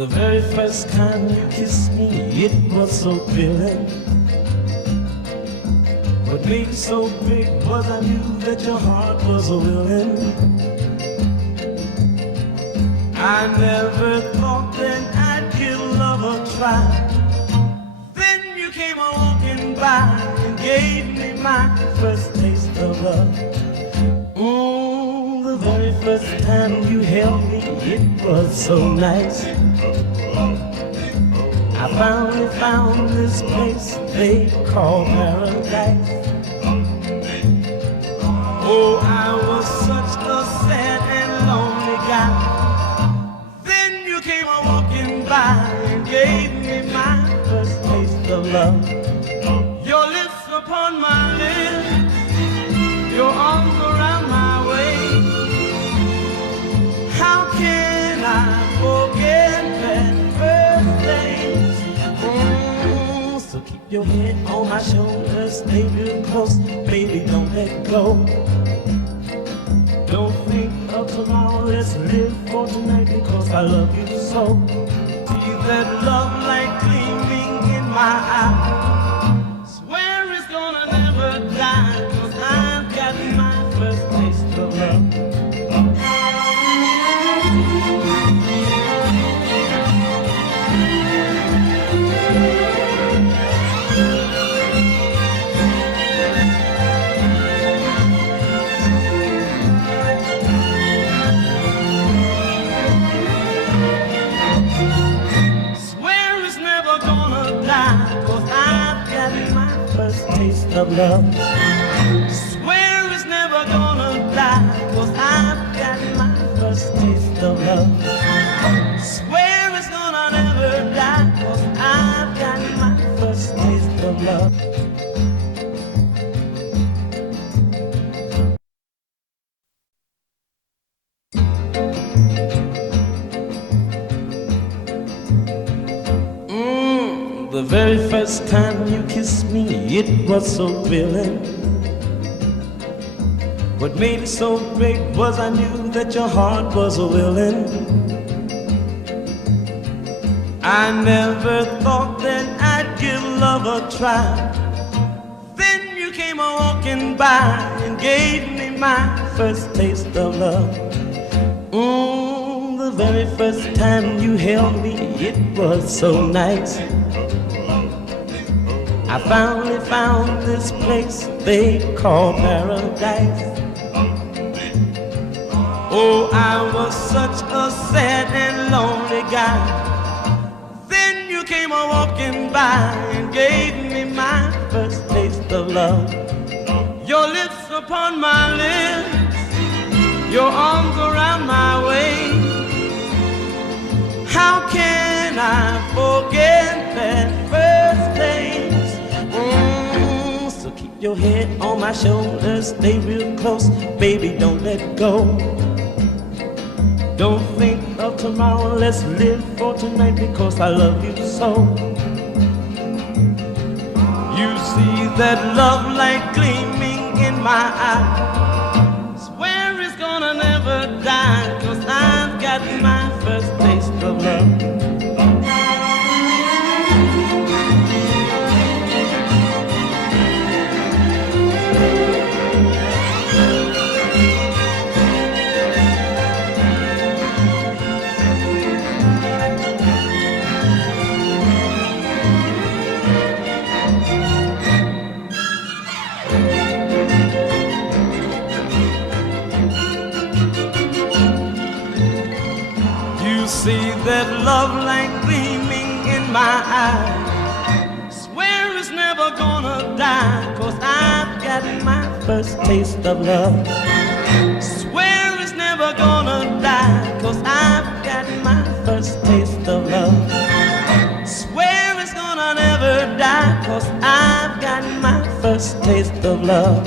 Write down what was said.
The very first time you kissed me, it was so thrilling. What made it so big was I knew that your heart was willing. I never thought that I'd give love a try. Then you came walking by and gave me my first taste of love. The very first time you held me, it was so nice. I finally found this place they call paradise. Oh, I was such a sad and lonely guy. Then you came walking by and gave me my first taste of love. Your lips upon my lips, your arms around my waist. How can I forget that first taste? So keep your head on my shoulders, stay real close, baby, don't let go. Don't think of tomorrow, let's live for tonight because I love you so. See that love light gleaming in my eye. Swear it's gonna never die, cause I've got my first taste of love. Taste of love. Swear it's never gonna die, cause I've got my first taste of love. Swear it's gonna never die, cause I've got my first taste of love. The very first time you kissed me, it was so thrilling. What made it so great was I knew that your heart was willing. I never thought that I'd give love a try. Then you came walking by and gave me my first taste of love. The very first time you held me, it was so nice. I finally found this place they call paradise. Oh, I was such a sad and lonely guy. Then you came walking by and gave me my first taste of love. Your lips upon my lips, your arms around my waist. How can I forget that first taste? So keep your head on my shoulders, stay real close, baby, don't let go. Don't think of tomorrow, let's live for tonight because I love you so. You see that love light gleaming in my eye. Swear it's gonna never die, cause I've got my first taste of love. See that love light gleaming in my eye. Swear it's never gonna die, cause I've got my first taste of love. Swear it's never gonna die, cause I've got my first taste of love. Swear it's gonna never die, cause I've got my first taste of love.